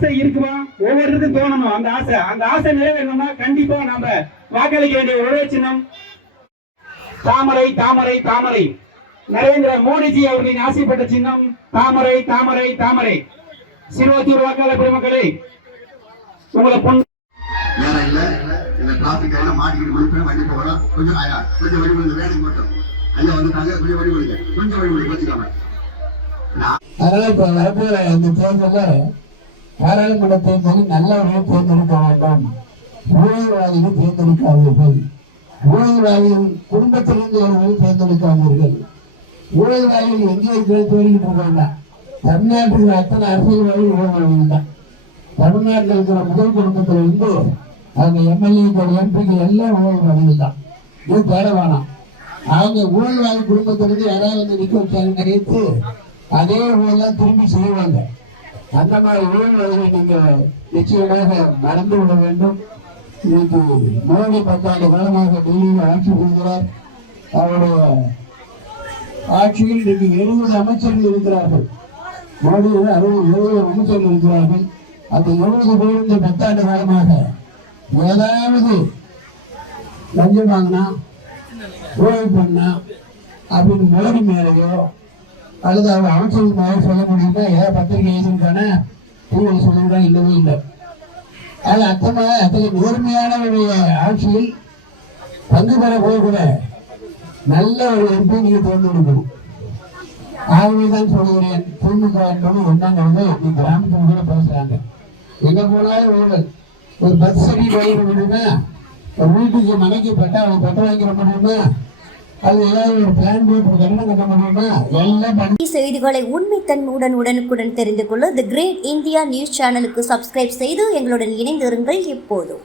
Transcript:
ஆசை இருக்குமா? ஒவ்வொருத்தருக்கும் தோணணும் அந்த ஆசை நிறைவேறணும்னா கண்டிப்பா நாம வாக்களிக்க வேண்டிய ஒரே சின்னம் தாமரை தாமரை தாமரை. நரேந்திர மோடிஜி அவர்களின் ஆசைப்பட்ட சின்னம் தாமரை தாமரை தாமரை. சிறுவத்தூர் வாக்காளர் பெருமக்களே, உங்களை நேரம் இல்ல, இந்த டிராபிக் எல்லாம் மாட்டிக்கிட்டு முடிப்பேன், வண்டி போகலாம். கொஞ்சம் வழிமுறை வேலைக்கு மட்டும் ஐயா வந்துட்டாங்க, கொஞ்சம் வழிமுறை வச்சுக்காம. அதனால இப்ப வரப்போற இந்த தேர்தல பாராளுமன்ற தேர்தலில் நல்லவர்கள் தேர்ந்தெடுக்க வேண்டும், ஊழல்வாதிகள் தேர்ந்தெடுக்காதீர்கள், ஊழல்வாதிகள் குடும்பத்திலிருந்தவர்கள் தேர்ந்தெடுக்காதீர்கள். ஊழல்வாதிகள் எங்கே தேடிக்கிட்டு இருக்காங்க? தமிழ்நாட்டுக்கு அத்தனை அரசியல்வாதிகள் ஊழல்வாதிகள் தான். தமிழ்நாட்டில் இருக்கிற முதல் குடும்பத்தில் இருந்து அவங்க எம்எல்ஏக்கள் எம்பிக்கள் எல்லாம் ஊழல்வாதிகள் தான். இது தேட வேணாம். அவங்க ஊழல்வாதி குடும்பத்திலிருந்து யாராவது வந்து நிக்க வச்சாங்க நினைத்து அதே ஊழல் திரும்பி செய்வாங்க. அந்த மாதிரி ஊழல்வாதிகளை நீங்க நிச்சயமாக மறந்து விட வேண்டும். இன்னைக்கு மோடி 10 ஆண்டு காலமாக டெல்லியில் ஆட்சி புரிகிறார். அவருடைய ஆட்சியில் இன்னைக்கு 70 அமைச்சர்கள் இருக்கிறார்கள். மோடி 70 அமைச்சர்கள் இருக்கிறார்கள். அந்த 70 பேர் இந்த 10 ஆண்டு காலமாக ஏதாவது லஞ்சம் வாங்கினா ஊழல் பண்ணா அப்படின்னு மோடி மேலேயோ அல்லது அவர் அமைச்சர்கள் மேலே சொல்ல முடியுமா? ஏதாவது பத்திரிகை எழுதியிருக்கானே டிவியை சொல்லிவிடா? இல்லவே இல்லை. அது அத்தகைய நேர்மையானவருடைய ஆட்சியில் பங்கு பெற போகக்கூட நல்ல ஒரு எம்பி நீங்க தேர்ந்தெடுக்கணும். ஆகவேதான் சொல்லுகிறேன், திமுக என்பது என்னங்கிறது நீ கிராமத்தில் கூட பேசுறாங்க. எங்க போனாலும் ஊழல். ஒரு பஸ் சரி வழங்க முடியுமா? ஒரு வீட்டுக்கு மனைக்கு பட்டா பட்ட வாங்கிட முடியுமா? அது ஏதாவது ஒரு பிளான் போட்டு கட்டணம் கட்ட முடியுமா? எல்லாம் செய்திகளை உண்மைத்தன்மையுடன் உடனுக்குடன் தெரிந்து கொள்ள தி கிரேட் இந்தியா நியூஸ் சேனலுக்கு சப்ஸ்கிரைப் செய்து எங்களுடன் இணைந்திருங்கள். எப்போதும்